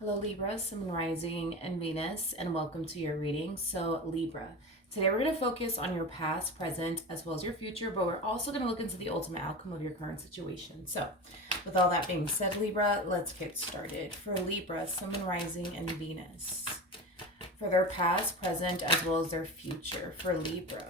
Hello Libra, Sun, Rising, and Venus, and welcome to your reading. So Libra, today we're going to focus on your past, present, as well as your future, but we're also going to look into the ultimate outcome of your current situation. So with all that being said, Libra, let's get started. For Libra, Sun, Rising, and Venus, for their past, present, as well as their future. For Libra.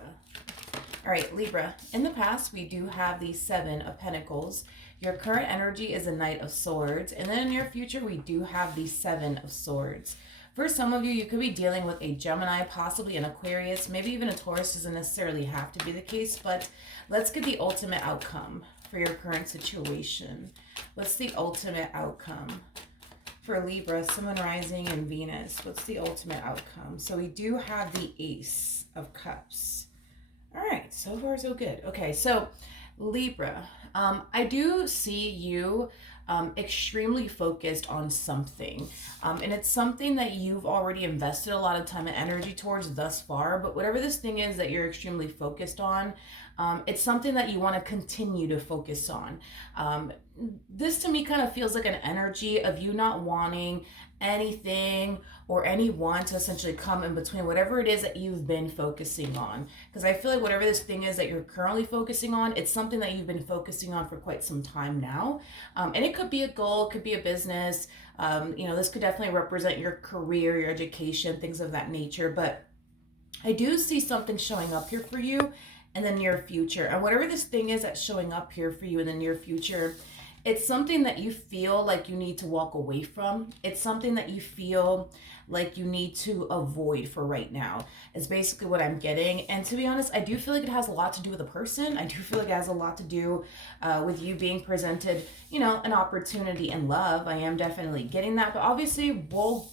All right, Libra, in the past, we do have the Seven of Pentacles. Your current energy is a Knight of Swords. And then in your future, we do have the Seven of Swords. For some of you, you could be dealing with a Gemini, possibly an Aquarius, maybe even a Taurus. Doesn't necessarily have to be the case, but let's get the ultimate outcome for your current situation. What's the ultimate outcome? For Libra, Sun, Rising, and Venus, what's the ultimate outcome? So we do have the Ace of Cups. All right, so far so good. Okay, so Libra, I do see you extremely focused on something. And it's something that you've already invested a lot of time and energy towards thus far. But whatever this thing is that you're extremely focused on, it's something that you want to continue to focus on. This to me kind of feels like an energy of you not wanting anything or anyone to essentially come in between whatever it is that you've been focusing on. Because I feel like whatever this thing is that you're currently focusing on, it's something that you've been focusing on for quite some time now. And it could be a goal, it could be a business. This could definitely represent your career, your education, things of that nature. But I do see something showing up here for you in the near future. And whatever this thing is that's showing up here for you in the near future, it's something that you feel like you need to walk away from. It's something that you feel like you need to avoid for right now. It's basically what I'm getting. And to be honest, I do feel like it has a lot to do with the person. I do feel like it has a lot to do with you being presented, an opportunity in love. I am definitely getting that. But obviously, we'll,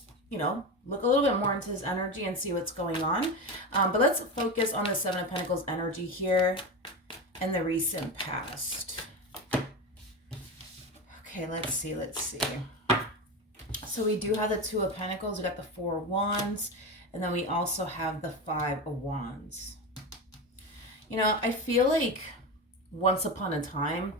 look a little bit more into his energy and see what's going on. But let's focus on the Seven of Pentacles energy here in the recent past. Okay, let's see. So we do have the Two of Pentacles, we got the Four of Wands, and then we also have the Five of Wands. I feel like once upon a time,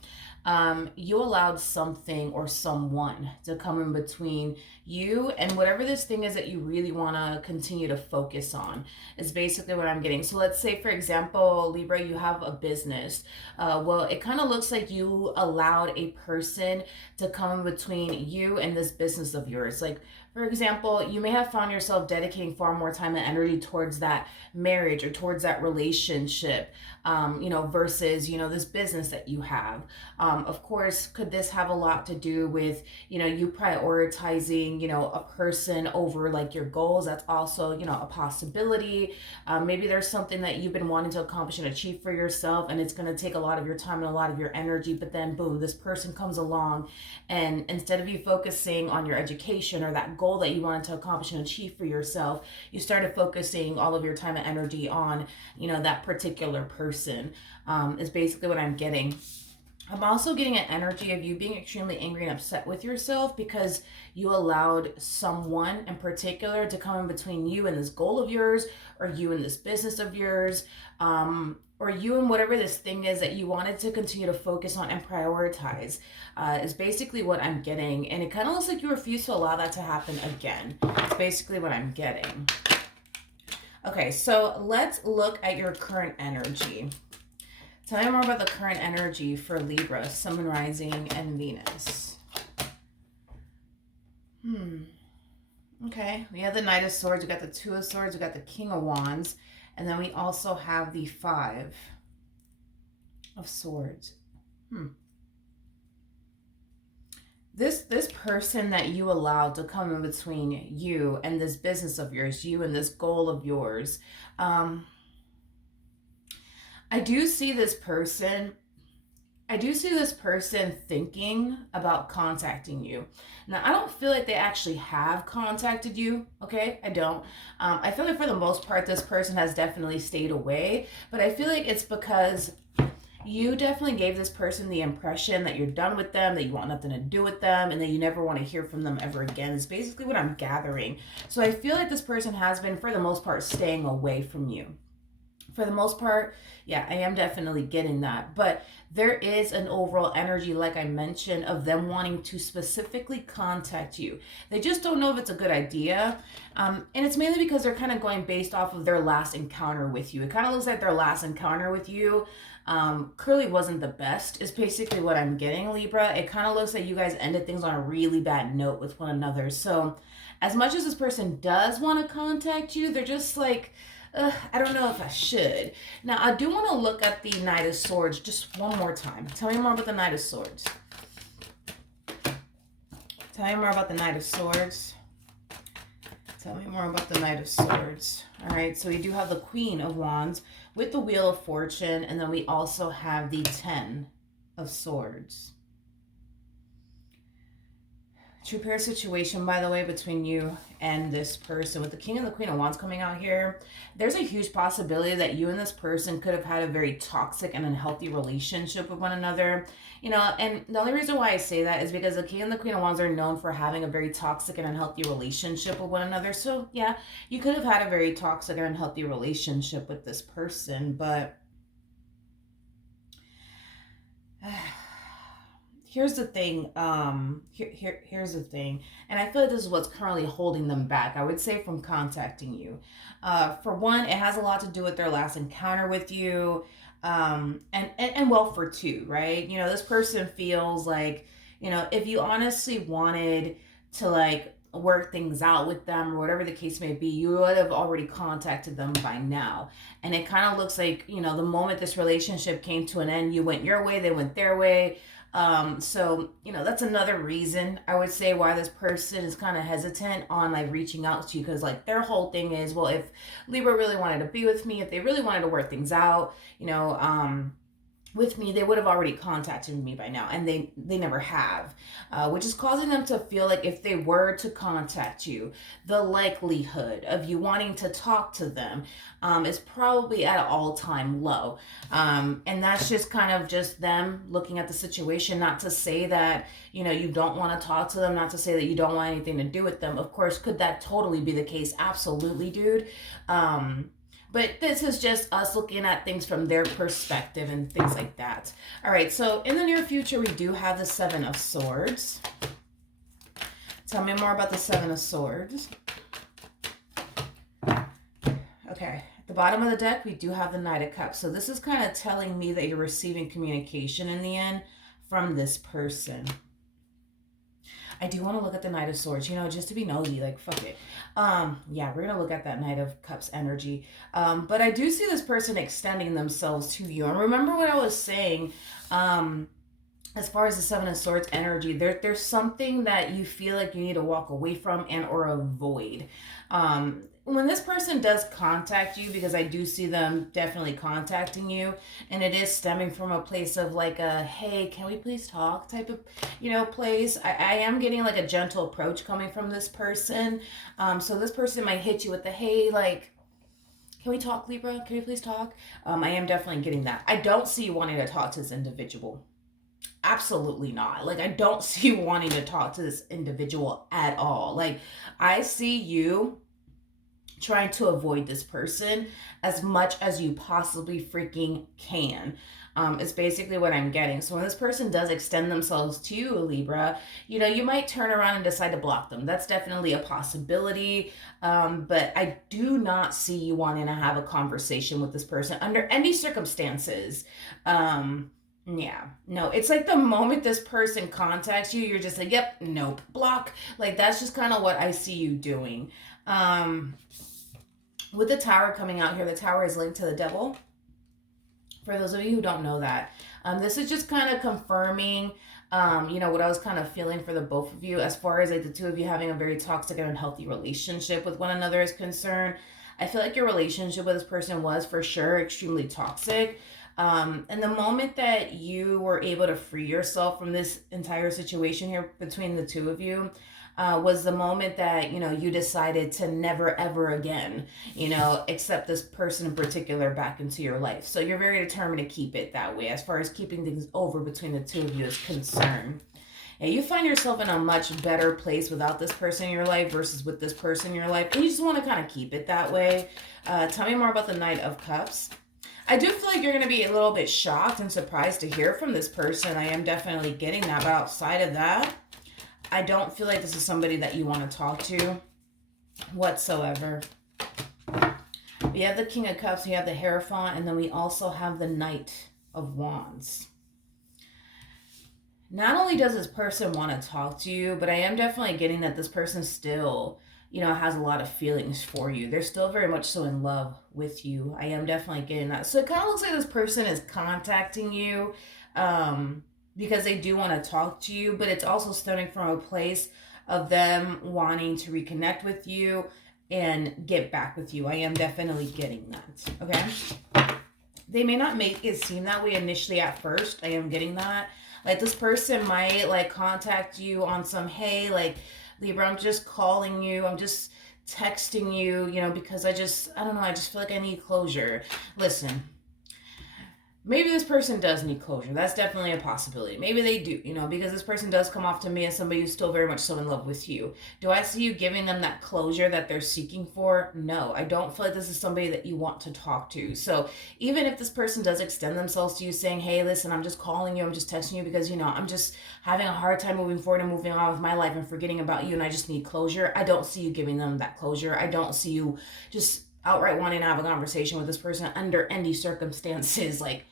you allowed something or someone to come in between you and whatever this thing is that you really want to continue to focus on is basically what I'm getting. So let's say, for example, Libra, you have a business. Well, it kind of looks like you allowed a person to come in between you and this business of yours. Like, for example, you may have found yourself dedicating far more time and energy towards that marriage or towards that relationship, versus, this business that you have. Of course, could this have a lot to do with, you prioritizing, a person over like your goals? That's also, a possibility. Maybe there's something that you've been wanting to accomplish and achieve for yourself, and it's going to take a lot of your time and a lot of your energy. But then, boom, this person comes along, and instead of you focusing on your education or that goal that you wanted to accomplish and achieve for yourself, you started focusing all of your time and energy on, that particular person. Is basically what I'm getting. I'm also getting an energy of you being extremely angry and upset with yourself because you allowed someone in particular to come in between you and this goal of yours, or you and this business of yours, or you and whatever this thing is that you wanted to continue to focus on and prioritize, is basically what I'm getting. And it kind of looks like you refuse to allow that to happen again. It's basically what I'm getting. Okay, so let's look at your current energy. Tell me more about the current energy for Libra, Sun, Rising, and Venus. Okay, we have the Knight of Swords, we got the Two of Swords, we got the King of Wands, and then we also have the Five of Swords. This person that you allowed to come in between you and this business of yours, you and this goal of yours, I do see this person thinking about contacting you. Now, I don't feel like they actually have contacted you, okay? I don't. I feel like for the most part, this person has definitely stayed away, but I feel like it's because you definitely gave this person the impression that you're done with them, that you want nothing to do with them, and that you never want to hear from them ever again. Is basically what I'm gathering. So I feel like this person has been, for the most part, staying away from you. For the most part, yeah, I am definitely getting that. But there is an overall energy, like I mentioned, of them wanting to specifically contact you. They just don't know if it's a good idea. And it's mainly because they're kind of going based off of their last encounter with you. It kind of looks like their last encounter with you clearly wasn't the best, is basically what I'm getting, Libra. It kind of looks like you guys ended things on a really bad note with one another. So, as much as this person does want to contact you, they're just like, I don't know if I should. Now, I do want to look at the Knight of Swords just one more time. Tell me more about the Knight of Swords. Tell me more about the Knight of Swords. Tell me more about the Knight of Swords. All right, so we do have the Queen of Wands with the Wheel of Fortune, and then we also have the Ten of Swords. True pair situation, by the way, between you and this person. With the King and the Queen of Wands coming out here, there's a huge possibility that you and this person could have had a very toxic and unhealthy relationship with one another. You know, and the only reason why I say that is because the King and the Queen of Wands are known for having a very toxic and unhealthy relationship with one another. So, yeah, you could have had a very toxic and unhealthy relationship with this person, but here's the thing. Here's the thing, and I feel like this is what's currently holding them back, I would say, from contacting you. For one, it has a lot to do with their last encounter with you, and well, for two, right? You know, this person feels like, you know, if you honestly wanted to like work things out with them or whatever the case may be, you would have already contacted them by now. And it kind of looks like, you know, the moment this relationship came to an end, you went your way, they went their way. So, you know, that's another reason I would say why this person is kind of hesitant on like reaching out to you, because like their whole thing is, well, if Libra really wanted to be with me, if they really wanted to work things out, you know, with me, they would have already contacted me by now, and they never have, which is causing them to feel like if they were to contact you, the likelihood of you wanting to talk to them is probably at an all-time low. And that's just kind of just them looking at the situation. Not to say that, you know, you don't want to talk to them, not to say that you don't want anything to do with them. Of course, could that totally be the case? Absolutely, dude. But this is just us looking at things from their perspective and things like that. All right, so in the near future, we do have the Seven of Swords. Tell me more about the Seven of Swords. Okay, at the bottom of the deck, we do have the Knight of Cups. So this is kind of telling me that you're receiving communication in the end from this person. I do want to look at the Knight of Swords, you know, just to be nosy, like, fuck it. Yeah, we're going to look at that Knight of Cups energy. But I do see this person extending themselves to you. And remember what I was saying, as far as the Seven of Swords energy, there's something that you feel like you need to walk away from and or avoid. When this person does contact you, because I do see them definitely contacting you, and it is stemming from a place of like a, hey, can we please talk type of, you know, place. I am getting like a gentle approach coming from this person. So this person might hit you with the, hey, like, can we talk, Libra? Can we please talk? I am definitely getting that. I don't see you wanting to talk to this individual. Absolutely not. Like, I don't see you wanting to talk to this individual at all. Like, I see you trying to avoid this person as much as you possibly freaking can. It's basically what I'm getting. So when this person does extend themselves to you, Libra, you know, you might turn around and decide to block them. That's definitely a possibility. But I do not see you wanting to have a conversation with this person under any circumstances. Yeah, no, it's like the moment this person contacts you, you're just like, yep, nope, block. Like, that's just kind of what I see you doing. With the Tower coming out here, the Tower is linked to the Devil. For those of you who don't know that, this is just kind of confirming, you know, what I was kind of feeling for the both of you, as far as like the two of you having a very toxic and unhealthy relationship with one another is concerned. I feel like your relationship with this person was for sure extremely toxic. And the moment that you were able to free yourself from this entire situation here between the two of you, was the moment that, you know, you decided to never ever again, you know, accept this person in particular back into your life. So you're very determined to keep it that way as far as keeping things over between the two of you is concerned. And you find yourself in a much better place without this person in your life versus with this person in your life. And you just want to kind of keep it that way. Tell me more about the Knight of Cups. I do feel like you're going to be a little bit shocked and surprised to hear from this person. I am definitely getting that. But outside of that, I don't feel like this is somebody that you want to talk to whatsoever. We have the King of Cups, we have the Hierophant, and then we also have the Knight of Wands. Not only does this person want to talk to you, but I am definitely getting that this person still, has a lot of feelings for you. They're still very much so in love with you. I am definitely getting that. So it kind of looks like this person is contacting you because they do want to talk to you, but it's also stemming from a place of them wanting to reconnect with you and get back with you. I am definitely getting that. Okay? They may not make it seem that way initially at first. I am getting that. Like, this person might, like, contact you on some, hey, like, Libra, I'm just calling you. I'm just texting you, because I don't know. I just feel like I need closure. Listen, maybe this person does need closure. That's definitely a possibility. Maybe they do, because this person does come off to me as somebody who's still very much so in love with you. Do I see you giving them that closure that they're seeking for? No, I don't feel like this is somebody that you want to talk to. So even if this person does extend themselves to you saying, hey, listen, I'm just calling you, I'm just texting you because, I'm just having a hard time moving forward and moving on with my life and forgetting about you and I just need closure. I don't see you giving them that closure. I don't see you just outright wanting to have a conversation with this person under any circumstances. Like,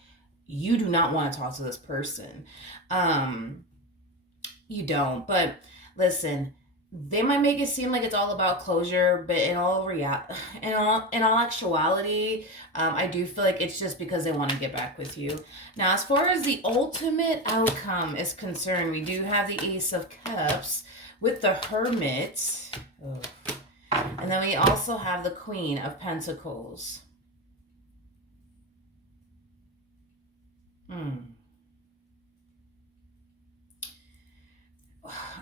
you do not want to talk to this person. You don't. But listen, they might make it seem like it's all about closure, but in all actuality, I do feel like it's just because they want to get back with you. Now, as far as the ultimate outcome is concerned, we do have the Ace of Cups with the Hermit. And then we also have the Queen of Pentacles.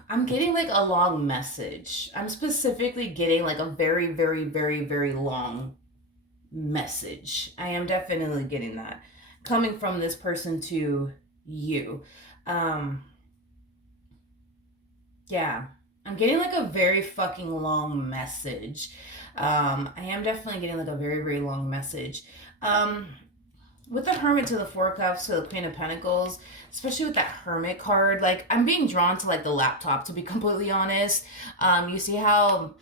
I'm getting like a long message. I'm specifically getting like a very, very, very, very long message. I am definitely getting that coming from this person to you. Yeah. I'm getting like a very fucking long message. I am definitely getting like a very, very long message. With the Hermit to the Four Cups to the Queen of Pentacles, especially with that Hermit card, like, I'm being drawn to like the laptop, to be completely honest. You see how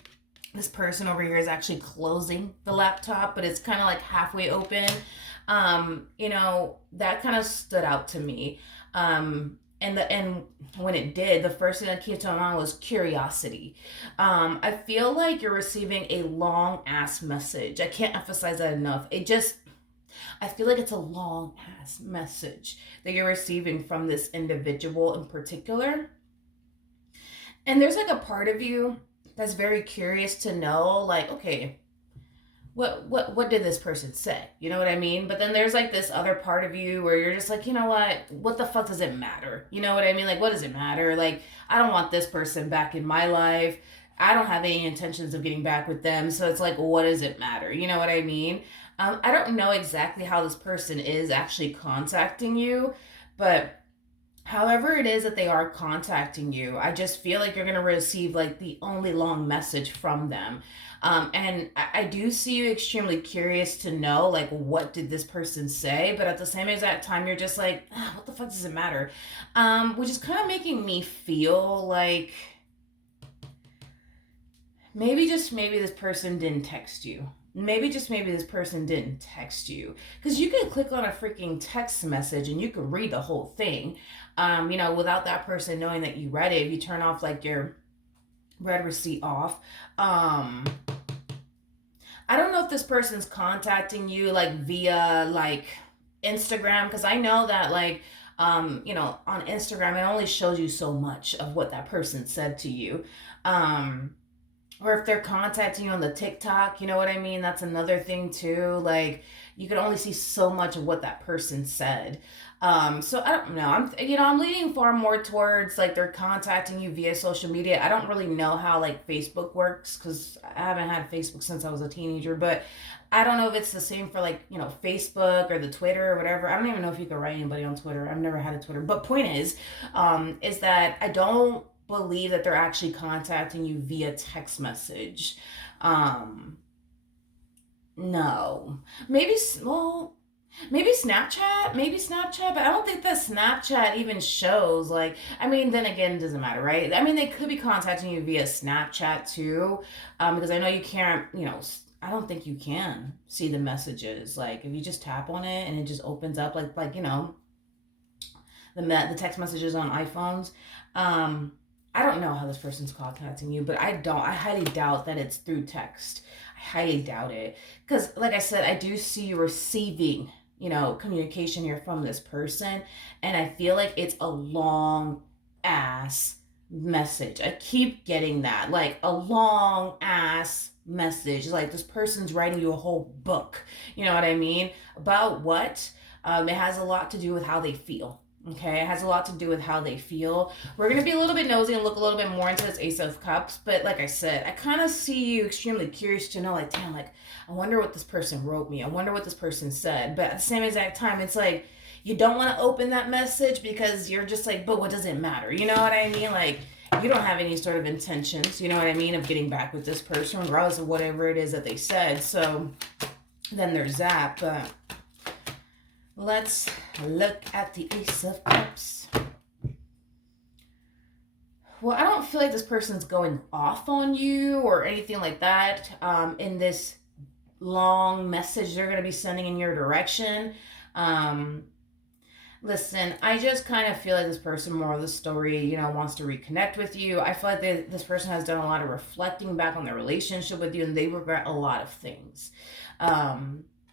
this person over here is actually closing the laptop, but it's kind of like halfway open. That kind of stood out to me. And when it did, the first thing that came to my mind was curiosity. I feel like you're receiving a long ass message. I can't emphasize that enough. I feel like it's a long ass message that you're receiving from this individual in particular. And there's like a part of you that's very curious to know, like, okay, what did this person say? You know what I mean? But then there's like this other part of you where you're just like, you know what the fuck does it matter? You know what I mean? Like, what does it matter? Like, I don't want this person back in my life. I don't have any intentions of getting back with them. So it's like, what does it matter? You know what I mean? I don't know exactly how this person is actually contacting you, but however it is that they are contacting you, I just feel like you're going to receive like the only long message from them. And I do see you extremely curious to know, like, what did this person say? But at the same exact time, you're just like, what the fuck does it matter? Which is kind of making me feel like maybe this person didn't text you. Maybe this person didn't text you, because you can click on a freaking text message and you can read the whole thing, without that person knowing that you read it. If you turn off like your read receipt off, I don't know if this person's contacting you like via like Instagram, because I know that like on Instagram it only shows you so much of what that person said to you. Or if they're contacting you on the TikTok, you know what I mean? That's another thing too. Like, you can only see so much of what that person said. So I don't know. I'm leaning far more towards like they're contacting you via social media. I don't really know how like Facebook works, because I haven't had Facebook since I was a teenager. But I don't know if it's the same for like Facebook or the Twitter or whatever. I don't even know if you can write anybody on Twitter. I've never had a Twitter. But point is that I don't believe that they're actually contacting you via text message. No. Maybe, well, Maybe Snapchat, but I don't think that Snapchat even shows. Like, I mean, then again, it doesn't matter, right? I mean, they could be contacting you via Snapchat too, because I know you can't, I don't think you can see the messages. Like, if you just tap on it and it just opens up, like the text messages on iPhones. Um, I don't know how this person's contacting you, but I highly doubt that it's through text. I highly doubt it. Because, like I said, I do see you receiving, communication here from this person. And I feel like it's a long ass message. I keep getting that. Like, a long ass message. Like, this person's writing you a whole book. You know what I mean? About what? It has a lot to do with how they feel. Okay, it has a lot to do with how they feel. We're going to be a little bit nosy and look a little bit more into this Ace of Cups. But like I said, I kind of see you extremely curious to know, like, damn, like, I wonder what this person wrote me. I wonder what this person said. But at the same exact time, it's like, you don't want to open that message because you're just like, but what does it matter? You know what I mean? Like, you don't have any sort of intentions, you know what I mean, of getting back with this person, regardless of whatever it is that they said. So then there's that. But let's look at the Ace of Cups. Well, I don't feel like this person's going off on you or anything like that in this long message they're going to be sending in your direction. Listen, I just kind of feel like this person, more of the story, wants to reconnect with you. I feel like this person has done a lot of reflecting back on their relationship with you, and they regret a lot of things.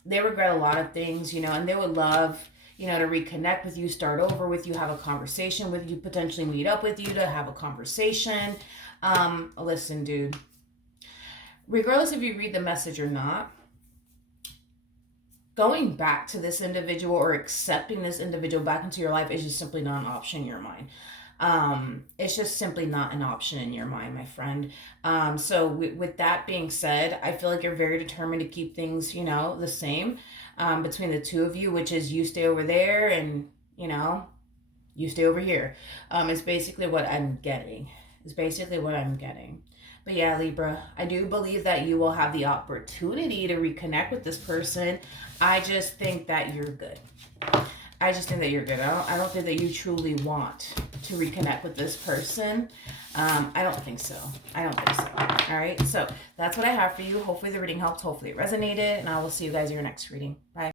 They regret a lot of things, and they would love, to reconnect with you, start over with you, have a conversation with you, potentially meet up with you to have a conversation. Listen, dude, regardless if you read the message or not, going back to this individual or accepting this individual back into your life is just simply not an option in your mind. It's just simply not an option in your mind, my friend. So with that being said, I feel like you're very determined to keep things, the same between the two of you, which is you stay over there and, you stay over here. It's basically what I'm getting. But yeah, Libra, I do believe that you will have the opportunity to reconnect with this person. I just think that you're good. I don't think that you truly want to reconnect with this person. I don't think so. All right. So that's what I have for you. Hopefully the reading helped. Hopefully it resonated. And I will see you guys in your next reading. Bye.